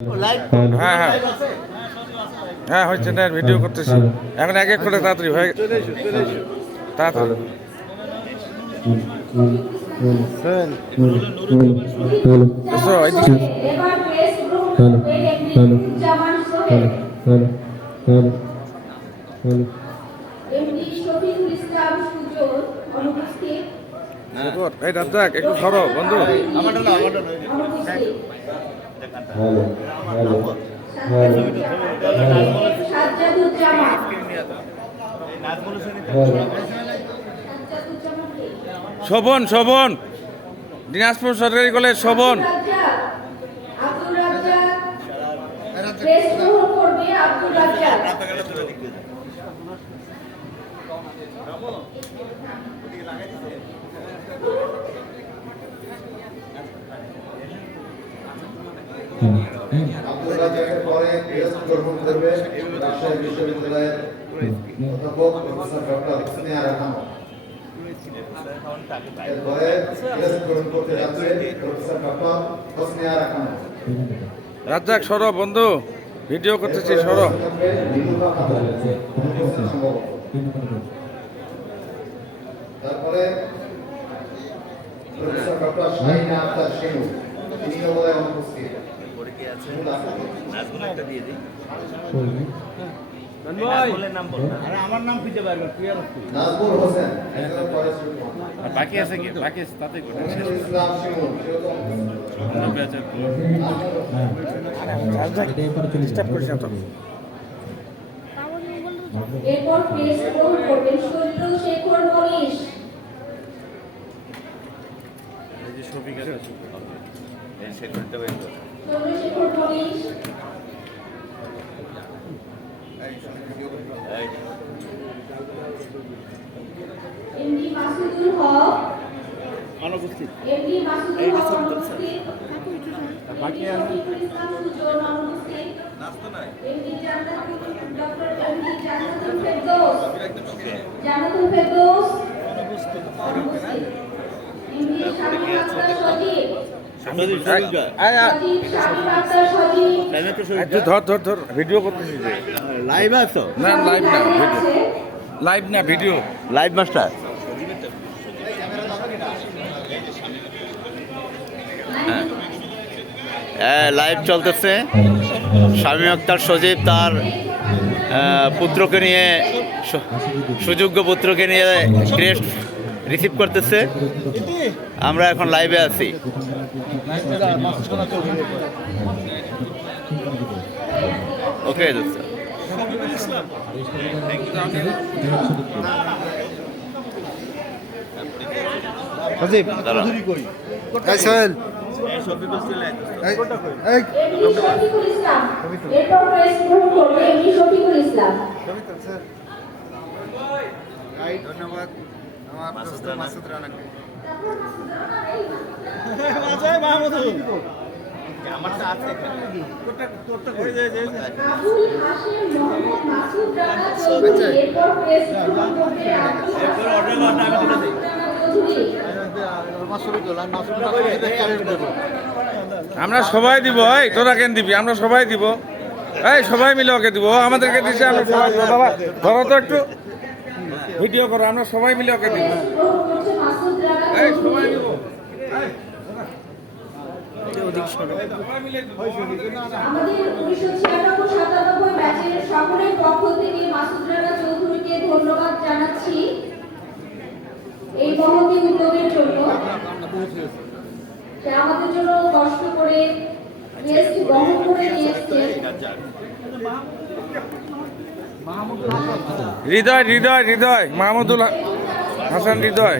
হ্যাঁ হ্যাঁ হ্যাঁ হচ্ছে না, ভিডিও করতেছি এখন এক এক করে তাড়াতাড়ি হয়ে তাড়াতাড়ি। এসো এদিকে। এই রাজ্জাক একটু সরো বন্ধু। শোভন শোভন দিনাজপুর সরকারি কলেজ শোভন। আব্দুল রাজ্জাকের পরে গ্রহণ করবে রাজশাহী বিশ্ববিদ্যালয়ের অধ্যাপক প্রফেসর ডক্টর স্নেহা রাহমান। এরপরে গ্রহণ করতে যাচ্ছে প্রফেসর ডক্টর স্নেহা রাহমান। রাজ্জাক সরো বন্ধু, ভিডিও করতেছি সরো। তারপরে প্রফেসর ডক্টর শাহিনা আক্তার শেনু, তিনিও বলে অনুপস্থিত। আমার নাম খুঁজে পারবে নাজমুল হোসেন, বাকি আছে কি বাকি আছে তাতে ইসলাম শিমু, ডিস্টার্ব করিস না তো। এরপর প্রেস গ্রহণ করবেন চন্দ্রশেখর মনীষ। এই যে শফিক আছে এই সেক্রেটারিটা বের কর। চন্দ্রশেখর মনীষ, এমডি মাসুদুল হক অনুপস্থিত। এমডি মাসুদুল হক অনুপস্থিত। বাকি আছে ইসলাম সুজন অনুপস্থিত। এমডি জান্নাতুল ডক্টর এমডি জান্নাতুল ফেরদৌস জান্নাতুল ফেরদৌস অনুপস্থিত। এমডি শাকিব আক্তার সজীব একটু ধর ধর ধর, ভিডিও করতেছি যে। লাইভ আছো? না লাইভ না, ভিডিও লাইভ না ভিডিও। লাইভ মাস্টার লাইভ চলতেছে। শামীম আক্তার সজীব তার পুত্রকে নিয়ে, সুযোগ্য পুত্রকে নিয়ে ক্রেস্ট রিসিভ করতেছে। আমরা এখন লাইভে আছি। ওকে সজীব এমডি শফিকুল ইসলাম। এরপর প্রেস গ্রহণ করবে এমডি শফিকুল ইসলাম। ধন্যবাদ আমার দোস্ত মাসুদ রানাকে। আবুল হাশেম মোহাম্মদ মাসুদ রানা চৌধুরী। এরপর প্রেস গ্রহণ করবে আবুল হাশেম মোহাম্মদ মাসুদ রানা চৌধুরী। আমরা সবাই দিব। এই তোরা কেন দিবি? আমরা সবাই দিব। এই সবাই মিলে ওকে দিব, আমাদেরকে দিছে আমরা সবাই দিব। বাবা ধরো তো একটু, ভিডিও করো, আমরা সবাই মিলে ওকে দিব। এই সবাই দিব। আমাদের 1996-97 ব্যাচের সকলের পক্ষ থেকে মাসুদ রানা চৌধুরীকে ধন্যবাদ জানাচ্ছি এই মহতী উদ্যোগের জন্য। সে আমাদের জন্য কষ্ট করে গেস্ট গ্রহণ করে নিয়েছে। হৃদয় হৃদয় হৃদয় মাহমুদুল হাসান হৃদয়।